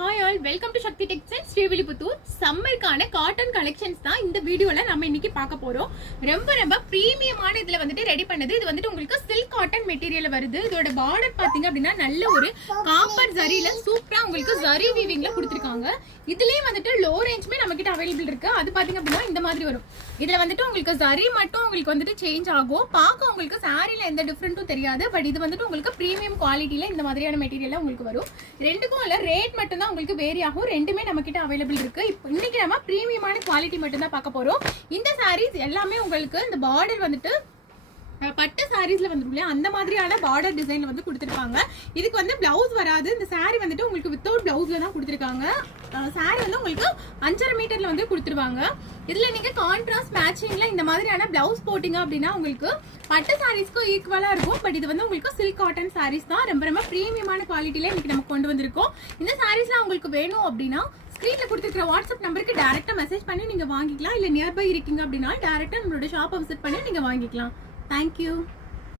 Hi all, welcome to Sakthi textiles Srivilliputhur. சம்மருக்கான cotton collections தான் இந்த வீடியோல நம்ம இன்னைக்கு பார்க்க போறோம். ரொம்ப ரொம்ப பிரீமியமான இதுல வந்துட்டு ரெடி பண்ணது. இது வந்துட்டு உங்களுக்கு சில்க் காட்டன் மெட்டீரியல் வருது. இதோட பார்டர் பாத்தீங்க அப்படின்னா நல்ல ஒரு காப்பர் ஜரியில சூப்பரா உங்களுக்கு ஜரி வீவிங்ல கொடுத்துருக்காங்க. இதுலயே வந்துட்டு லோ ரேஞ்சுமே நம்ம கிட்ட அவைலபிள் இருக்கு. அது பாத்தீங்க அப்படின்னா இந்த மாதிரி வரும். இதுல வந்துட்டு உங்களுக்கு ஜரி மட்டும் உங்களுக்கு வந்துட்டு சேஞ்ச் ஆகும். பார்க்க உங்களுக்கு சாரில எந்த டிஃபரெண்ட்டும் தெரியாது. பட் இது வந்துட்டு உங்களுக்கு பிரீமியம் குவாலிட்டியில இந்த மாதிரியான மெட்டீரியல் உங்களுக்கு வரும். ரெண்டுக்கும் இல்ல ரேட் மட்டும் தான் உங்களுக்கு வேரி ஆகும். ரெண்டுமே நம்ம கிட்ட அவைலபிள் இருக்கு. இப்போ இன்னைக்கு நம்ம பிரீமியமான குவாலிட்டி மட்டும் தான் பார்க்க போறோம். இந்த சாரீஸ் எல்லாமே உங்களுக்கு இந்த பார்டர் வந்துட்டு பட்டு சாரீஸ்ல வந்துருக்குல்ல அந்த மாதிரியான பார்டர் டிசைன்ல வந்து கொடுத்துருக்காங்க. இதுக்கு வந்து பிளவுஸ் வராது. இந்த சாரீ வந்துட்டு உங்களுக்கு வித்தவுட் பிளவுஸ்ல தான் கொடுத்துருக்காங்க. சாரீ வந்து உங்களுக்கு 5.5 மீட்டர்ல வந்து கொடுத்துருவாங்க. இதுல நீங்க கான்ட்ராஸ்ட் மேட்சிங்ல இந்த மாதிரியான பிளவுஸ் போட்டீங்க அப்படின்னா உங்களுக்கு பட்டு சாரீஸ்க்கும் ஈக்குவலா இருக்கும். பட் இது வந்து உங்களுக்கு சில்க் காட்டன் சாரீஸ் தான். ரொம்ப ரொம்ப பிரீமியமான குவாலிட்டியில இன்னைக்கு நம்ம கொண்டு வந்திருக்கோம். இந்த சாரீஸ்லாம் உங்களுக்கு வேணும் அப்படின்னா ஸ்கிரீன்ல கொடுத்துருக்கிற வாட்ஸ்அப் நம்பருக்கு டைரக்டா மெசேஜ் பண்ணி நீங்க வாங்கிக்கலாம். இல்ல நியர்பை இருக்கீங்க அப்படின்னா டைரக்டா நம்மளோட ஷாப்பை விசிட் பண்ணி நீங்க வாங்கிக்கலாம். Thank you.